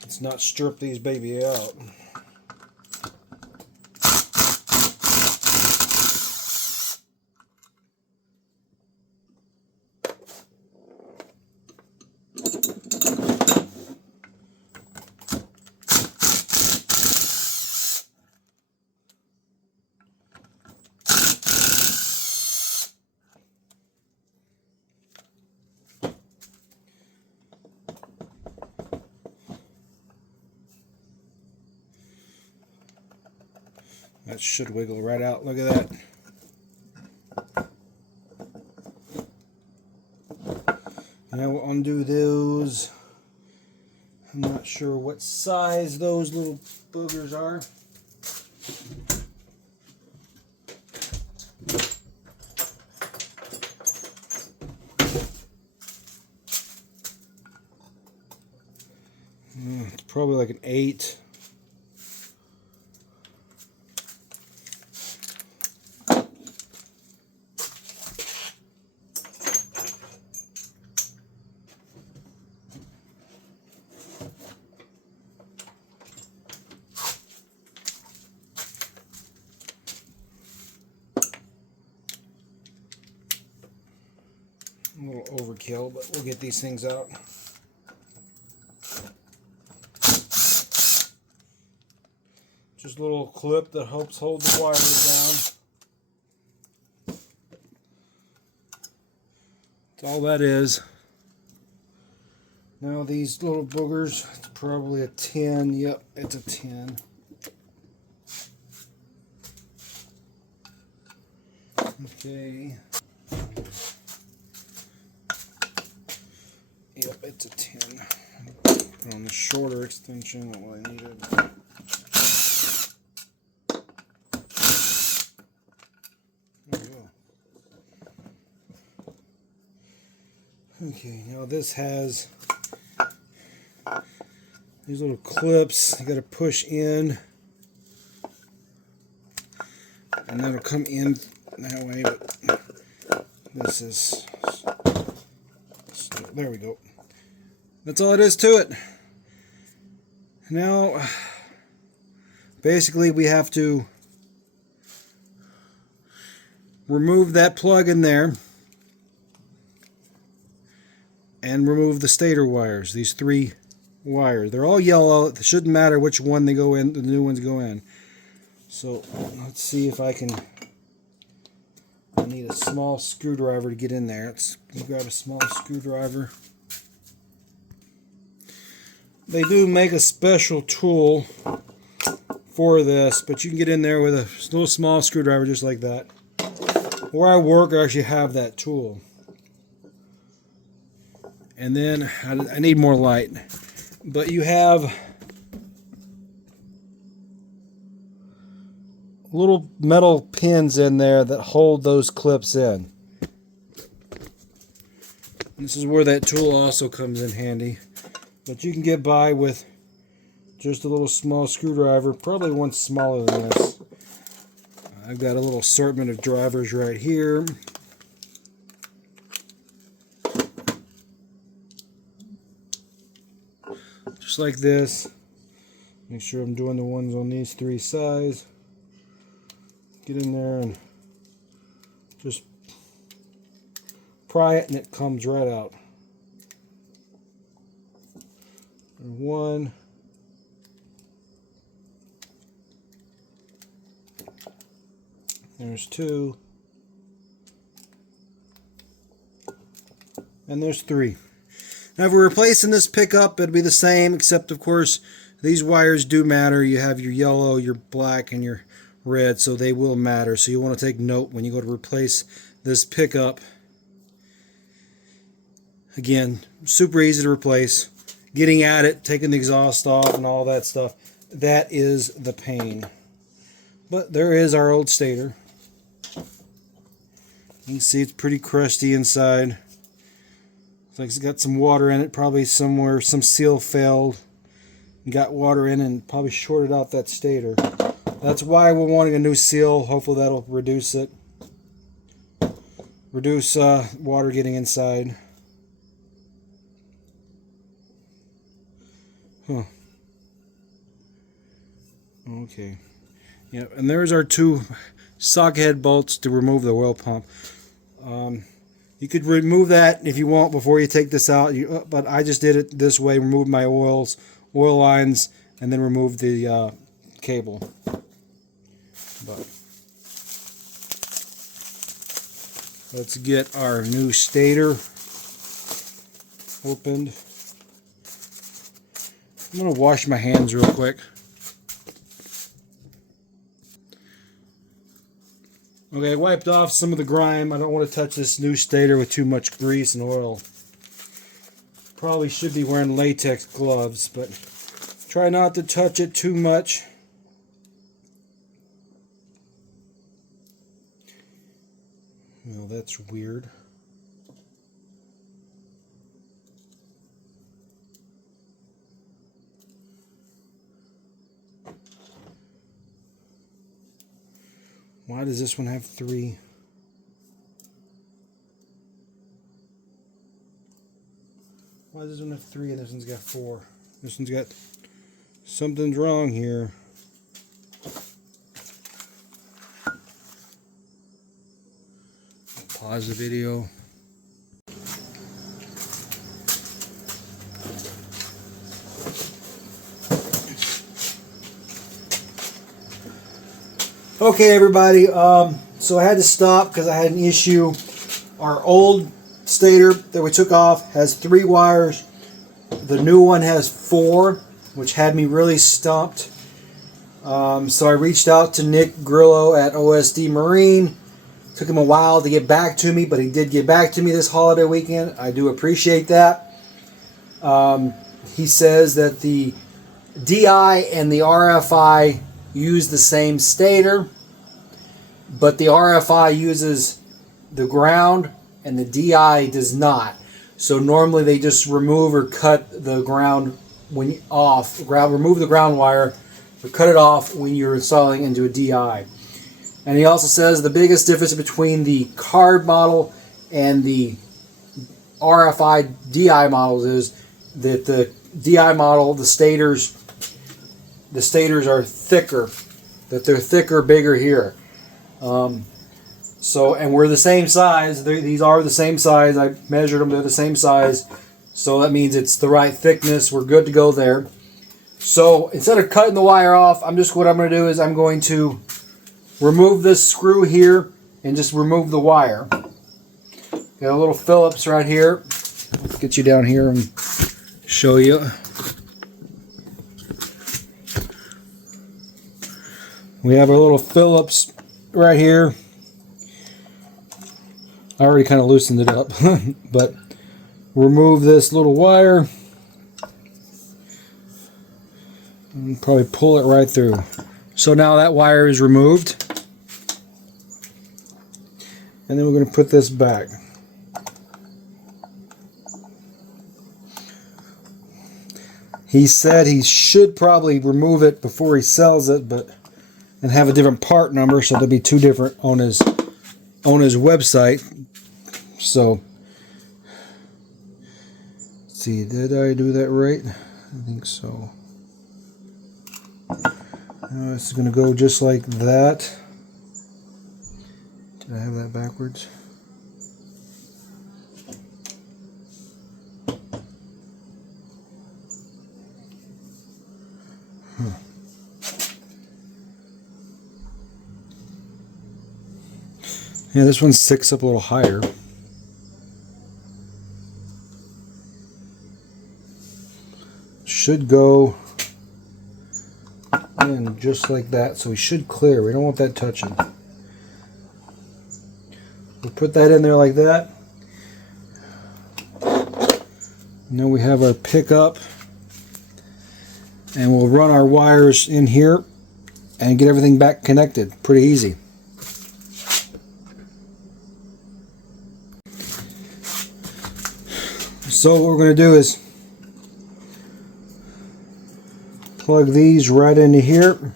Let's not strip these baby out. That should wiggle right out. Look at that. Now we'll undo those. I'm not sure what size those little boogers are. It's probably like an 8. A little overkill, but we'll get these things out. Just a little clip that helps hold the wires down. That's all that is. Now these little boogers, it's probably a 10. Yep, it's a 10. Okay. Yep, it's a 10. Put on the shorter extension, what I needed. There we go. Okay, now this has these little clips. You got to push in, and that'll come in that way. But this is, there we go. That's all it is to it. Now, basically, we have to remove that plug in there and remove the stator wires. These 3 wires. They're all yellow. It shouldn't matter which one they go in. The new ones go in. So let's see if I can. I need a small screwdriver to get in there. Let's grab a small screwdriver. They do make a special tool for this, but you can get in there with a little small screwdriver just like that. Where I work, I actually have that tool. And then I need more light. But you have little metal pins in there that hold those clips in. This is where that tool also comes in handy. But you can get by with just a little small screwdriver, probably one smaller than this. I've got a little assortment of drivers right here. Just like this. Make sure I'm doing the ones on these 3 sides. Get in there and just pry it and it comes right out. There's 1. There's 2. And there's 3. Now if we're replacing this pickup, it'll be the same, except of course these wires do matter. You have your yellow, your black, and your red, so they will matter. So you want to take note when you go to replace this pickup. Again, super easy to replace. Getting at it, taking the exhaust off and all that stuff, that is the pain. But there is our old stator. You can see it's pretty crusty inside. Looks like it's got some water in it, probably somewhere some seal failed. Got water in and probably shorted out that stator. That's why we're wanting a new seal. Hopefully that'll reduce it. Reduce water getting inside. Huh. Okay. Yeah, and there's our 2 socket bolts to remove the oil pump. You could remove that if you want before you take this out, but I just did it this way, removed my oil lines, and then removed the cable. But let's get our new stator opened. I'm going to wash my hands real quick. Okay, I wiped off some of the grime. I don't want to touch this new stator with too much grease and oil. Probably should be wearing latex gloves, but try not to touch it too much. Well, that's weird. Why does this one have 3? Why does this one have 3 and this one's got 4? This one's got... Something's wrong here. Pause the video. Okay, everybody. So I had to stop because I had an issue. Our old stator that we took off has 3 wires. The new one has 4, which had me really stumped. So I reached out to Nick Grillo at OSD Marine. Took him a while to get back to me, but he did get back to me this holiday weekend. I do appreciate that. He says that the DI and the RFI use the same stator, but the RFI uses the ground and the DI does not. So normally they just remove or cut the ground remove the ground wire or cut it off when you're installing into a DI. And he also says the biggest difference between the Carb model and the RFI DI models is that the DI model, the stators are thicker, that they're thicker, bigger here. And we're the same size. These are the same size. I measured them. They're the same size. So that means it's the right thickness. We're good to go there. So instead of cutting the wire off, what I'm going to do is I'm going to remove this screw here and just remove the wire. Got a little Phillips right here. Let's get you down here and show you. We have our little Phillips right here. I already kind of loosened it up, but remove this little wire and probably pull it right through. So now that wire is removed, and then we're going to put this back. He said he should probably remove it before he sells it, and have a different part number, so there'll be 2 different on his website. So, let's see, did I do that right? I think so. It's going to go just like that. Did I have that backwards? Yeah, this one sticks up a little higher. Should go in just like that, so we should clear. We don't want that touching. We'll put that in there like that. Now we have our pickup, and we'll run our wires in here and get everything back connected. Pretty easy. So what we're going to do is plug these right into here.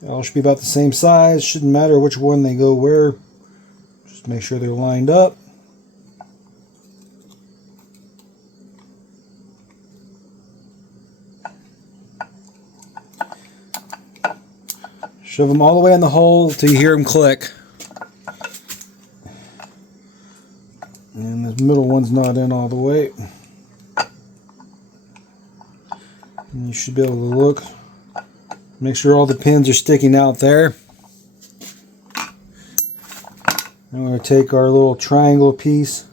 They all should be about the same size. Shouldn't matter which one they go where. Just make sure they're lined up. Shove them all the way in the hole till you hear them click. And this middle one's not in all the way. And you should be able to look. Make sure all the pins are sticking out there. I'm going to take our little triangle piece.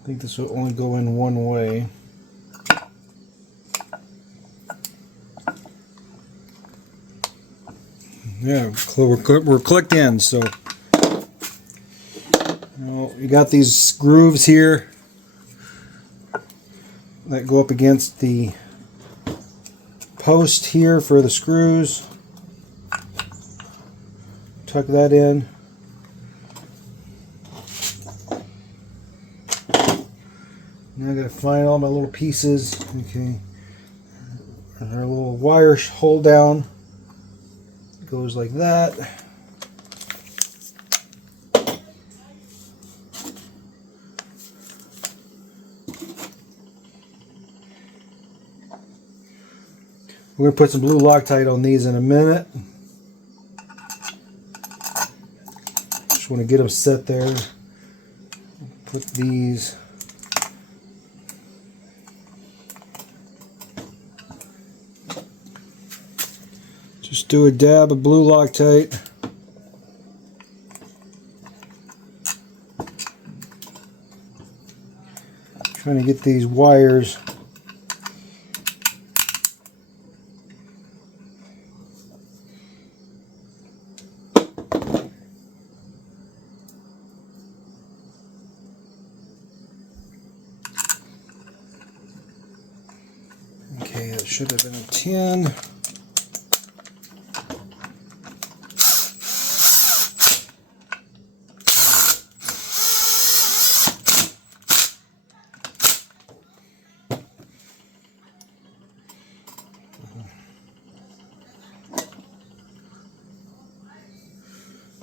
I think this will only go in one way. Yeah, we're clicked in. So you got these grooves here that go up against the post here for the screws. Tuck that in. Now I gotta find all my little pieces. Okay, and our little wire hold down goes like that. We're gonna put some blue Loctite on these in a minute. Just want to get them set there. Put these. Just do a dab of blue Loctite. Trying to get these wires okay, that should have been a 10.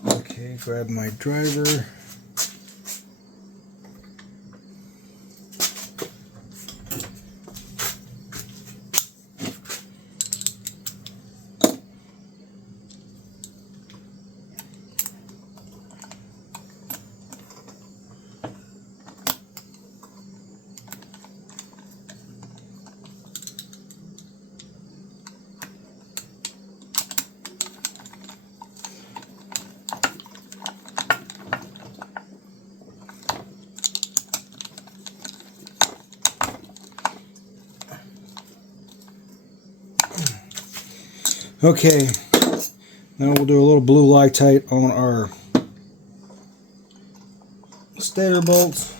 Okay, grab my driver. Okay, now we'll do a little blue Loctite on our stator bolts.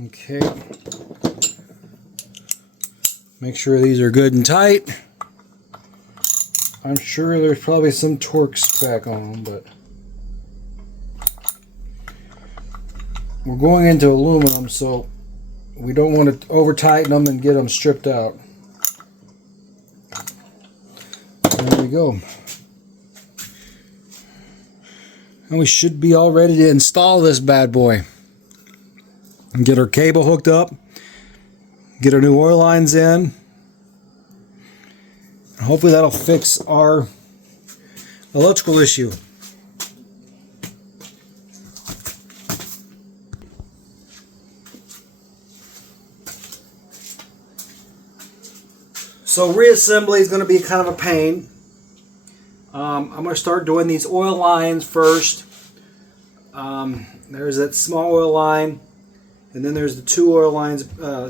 Okay, make sure these are good and tight. I'm sure there's probably some torque spec on them, but we're going into aluminum, so we don't want to over tighten them and get them stripped out. There we go. And we should be all ready to install this bad boy. And get our cable hooked up, get our new oil lines in. Hopefully that'll fix our electrical issue. So reassembly is going to be kind of a pain. I'm going to start doing these oil lines first. There's that small oil line. And then there's the two oil lines,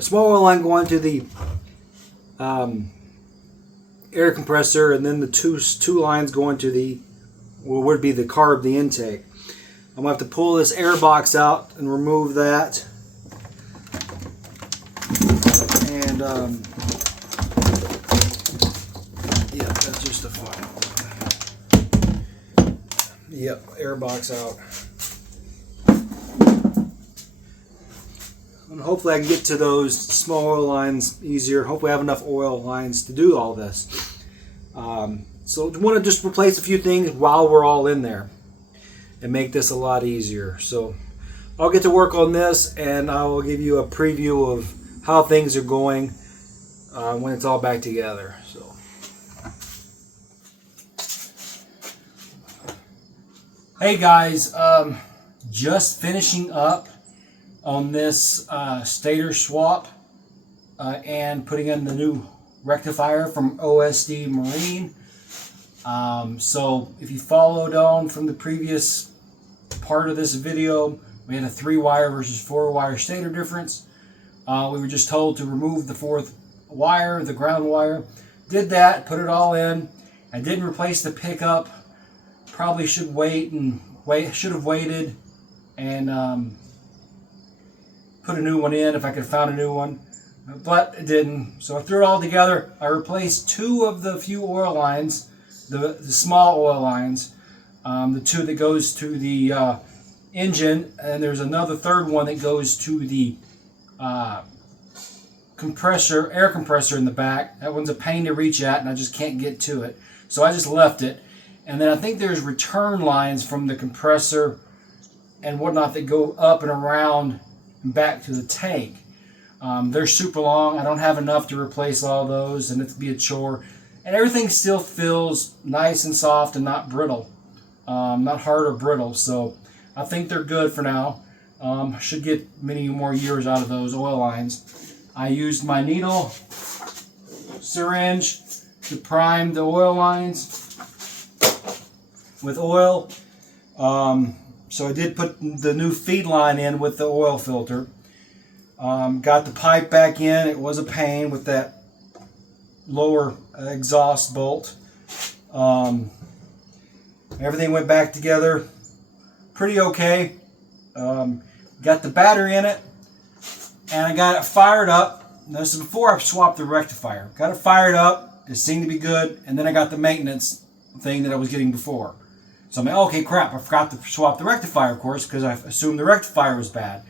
small oil line going to the air compressor, and then the two lines going to the, what would be the carb, the intake. I'm going to have to pull this air box out and remove that. And, yeah, that's just the final. Yep, air box out. And hopefully I can get to those small oil lines easier. Hopefully I have enough oil lines to do all this. So I want to just replace a few things while we're all in there and make this a lot easier. So I'll get to work on this, and I will give you a preview of how things are going when it's all back together. So. Hey guys, just finishing up on this stator swap and putting in the new rectifier from OSD Marine. So if you followed on from the previous part of this video, we had a 3-wire versus 4-wire stator difference. We were just told to remove the 4th wire, the ground wire. Did that, put it all in. I didn't replace the pickup. Probably should should have waited and put a new one in if I could have found a new one, but it didn't. So I threw it all together. I replaced 2 of the few oil lines, the small oil lines, the two that goes to the engine, and there's another third one that goes to the air compressor in the back. That one's a pain to reach at, and I just can't get to it. So I just left it. And then I think there's return lines from the compressor and whatnot that go up and around and back to the tank. They're super long. I don't have enough to replace all those, and it'd be a chore. And everything still feels nice and soft and not brittle, not hard or brittle. So I think they're good for now. I should get many more years out of those oil lines. I used my needle syringe to prime the oil lines with oil. So I did put the new feed line in with the oil filter. Got the pipe back in. It was a pain with that lower exhaust bolt. Everything went back together pretty okay. Got the battery in it, and I got it fired up. This is before I swapped the rectifier. Got it fired up. It seemed to be good, and then I got the maintenance thing that I was getting before. So I'm like, okay, crap, I forgot to swap the rectifier, of course, because I assumed the rectifier was bad.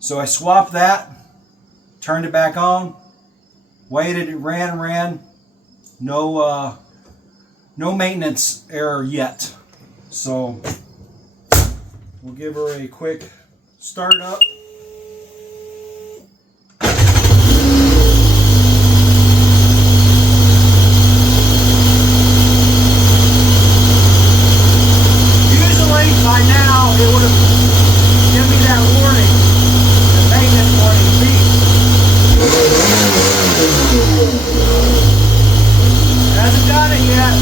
So I swapped that, turned it back on, waited, it ran. No maintenance error yet. So we'll give her a quick start up. By now, it would have given me that warning, the maintenance warning beep. Hasn't done it yet.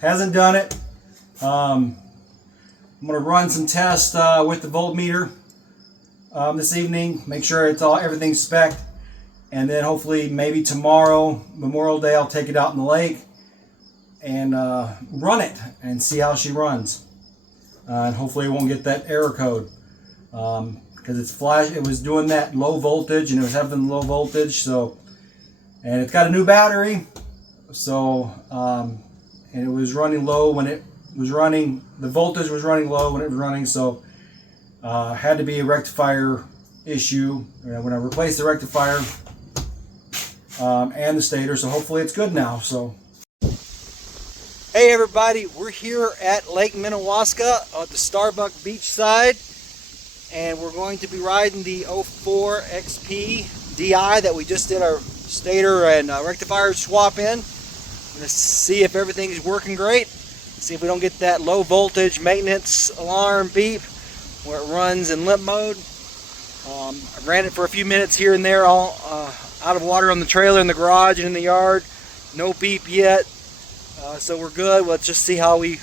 Hasn't done it. I'm going to run some tests with the voltmeter this evening. Make sure everything's spec'd. And then hopefully maybe tomorrow, Memorial Day, I'll take it out in the lake and run it and see how she runs. And hopefully it won't get that error code. Because it was doing that low voltage, and it was having low voltage. So, and it's got a new battery. So, and it was running low when it was running. The voltage was running low when it was running. So, had to be a rectifier issue. When I replaced the rectifier, and the stator, so hopefully it's good now. So, hey everybody, we're here at Lake Minnewaska at the Starbuck beachside, and we're going to be riding the 04 XP DI that we just did our stator and rectifier swap in. Let's see if everything's working great. See if we don't get that low voltage maintenance alarm beep where it runs in limp mode. I ran it for a few minutes here and there, all out of water on the trailer in the garage and in the yard. No beep yet, so we're good. Let's just see how it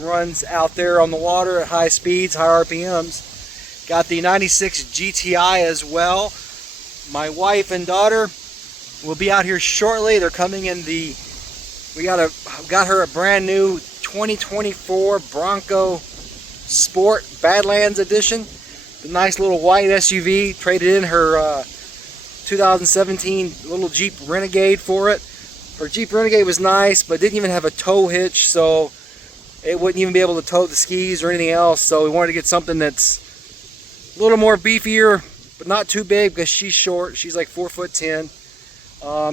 runs out there on the water at high speeds, high RPMs. Got the 96 GTI as well. My wife and daughter will be out here shortly. They're coming in got her a brand new 2024 Bronco Sport Badlands Edition. The nice little white SUV. Traded in her 2017 little Jeep Renegade for it. Her Jeep Renegade was nice, but didn't even have a tow hitch, so it wouldn't even be able to tow the skis or anything else. So we wanted to get something that's a little more beefier, but not too big because she's short. She's like 4'10".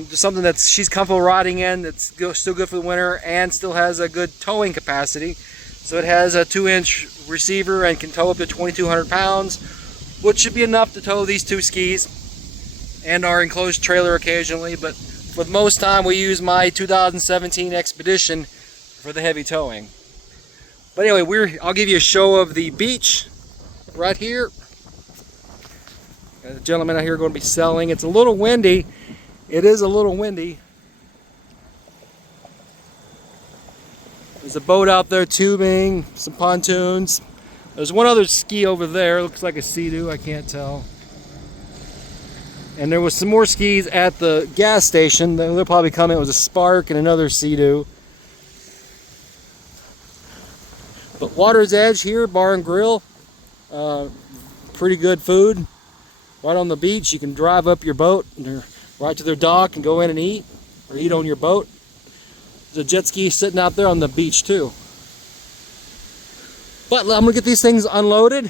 Just something that she's comfortable riding in, that's still good for the winter and still has a good towing capacity. So it has a 2-inch receiver and can tow up to 2,200 pounds, which should be enough to tow these two skis and our enclosed trailer occasionally. But for the most time, we use my 2017 Expedition for the heavy towing. But anyway, I'll give you a show of the beach right here. Got a gentleman out here going to be selling. It's a little windy. It is a little windy. There's a boat out there tubing, some pontoons. There's one other ski over there. Looks like a Sea-Doo, I can't tell. And there was some more skis at the gas station. They'll probably come in. It was a Spark and another Sea-Doo. But Water's Edge here, bar and grill. Pretty good food. Right on the beach. You can drive up your boat right to their dock and go in and eat. or eat on your boat. There's a jet ski sitting out there on the beach too. But I'm gonna get these things unloaded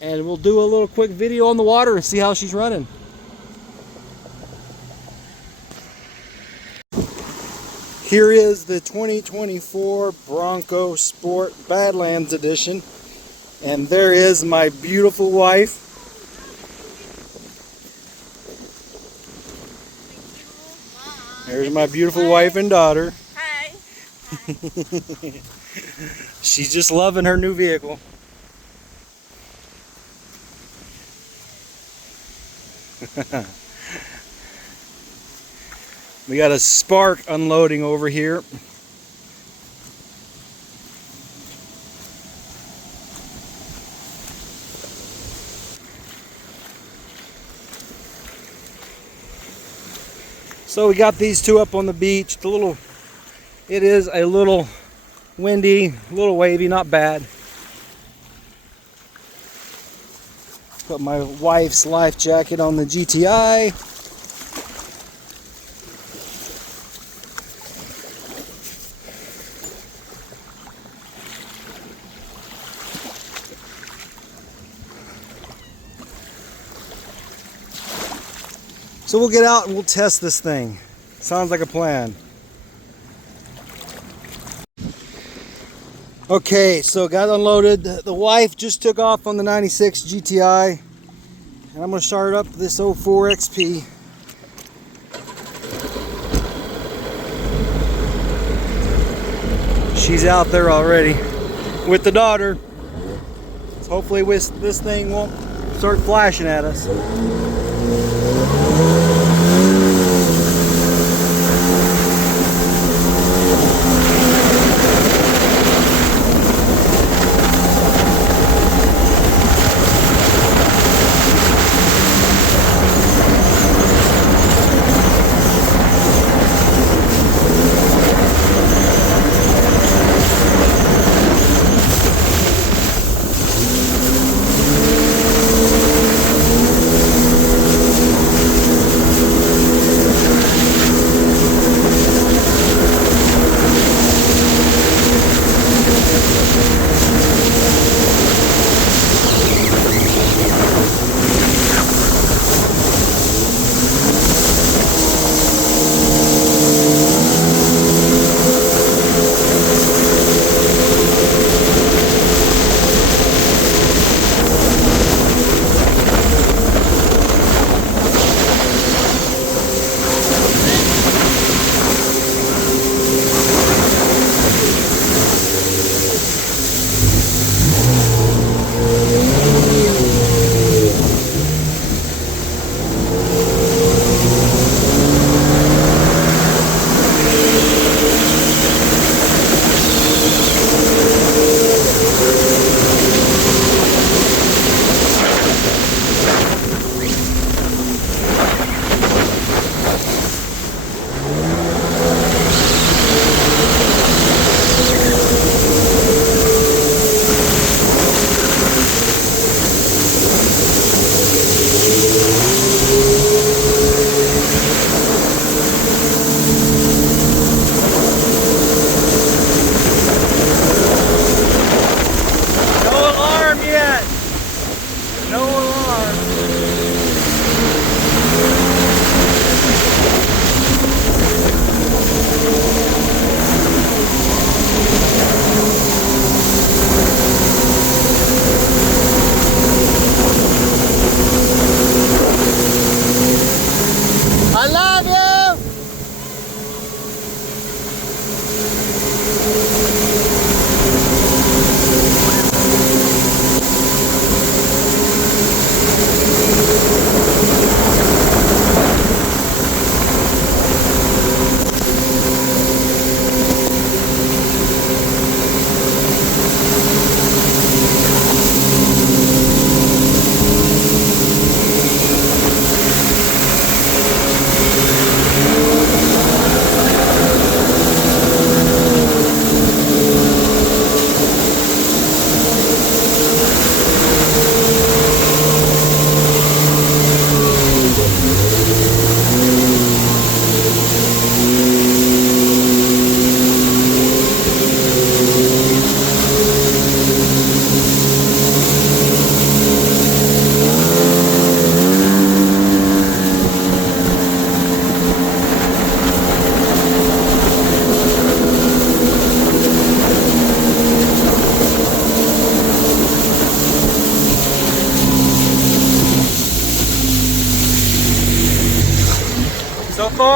and we'll do a little quick video on the water and see how she's running. Here is the 2024 Bronco Sport Badlands Edition. And there is my beautiful wife. There's my beautiful wife and daughter. Hi. She's just loving her new vehicle. We got a Spark unloading over here. So we got these two up on the beach. It is a little windy, a little wavy, not bad. Put my wife's life jacket on the GTI. So we'll get out and we'll test this thing. Sounds like a plan. Okay, so got unloaded. The wife just took off on the 96 GTI. And I'm going to start up this 04 XP. She's out there already with the daughter. So hopefully this thing won't start flashing at us.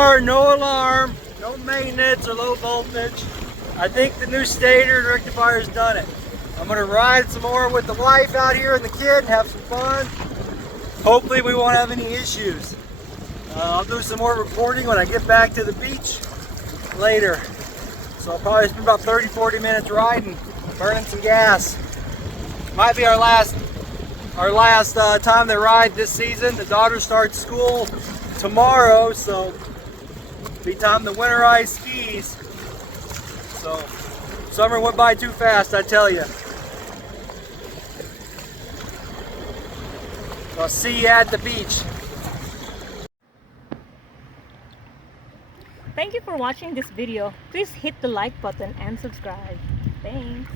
far, no alarm, no maintenance or low voltage. I think the new Stator and rectifier has done it. I'm gonna ride some more with the wife out here and the kid and have some fun. Hopefully we won't have any issues. I'll do some more recording when I get back to the beach later. So I'll probably spend about 30-40 minutes riding, burning some gas. Might be our last time they ride this season. The daughter starts school tomorrow, so it'll be time to winterize skis. So summer went by too fast, I tell you. I'll see you at the beach. Thank you for watching this video. Please hit the like button and subscribe. Thanks.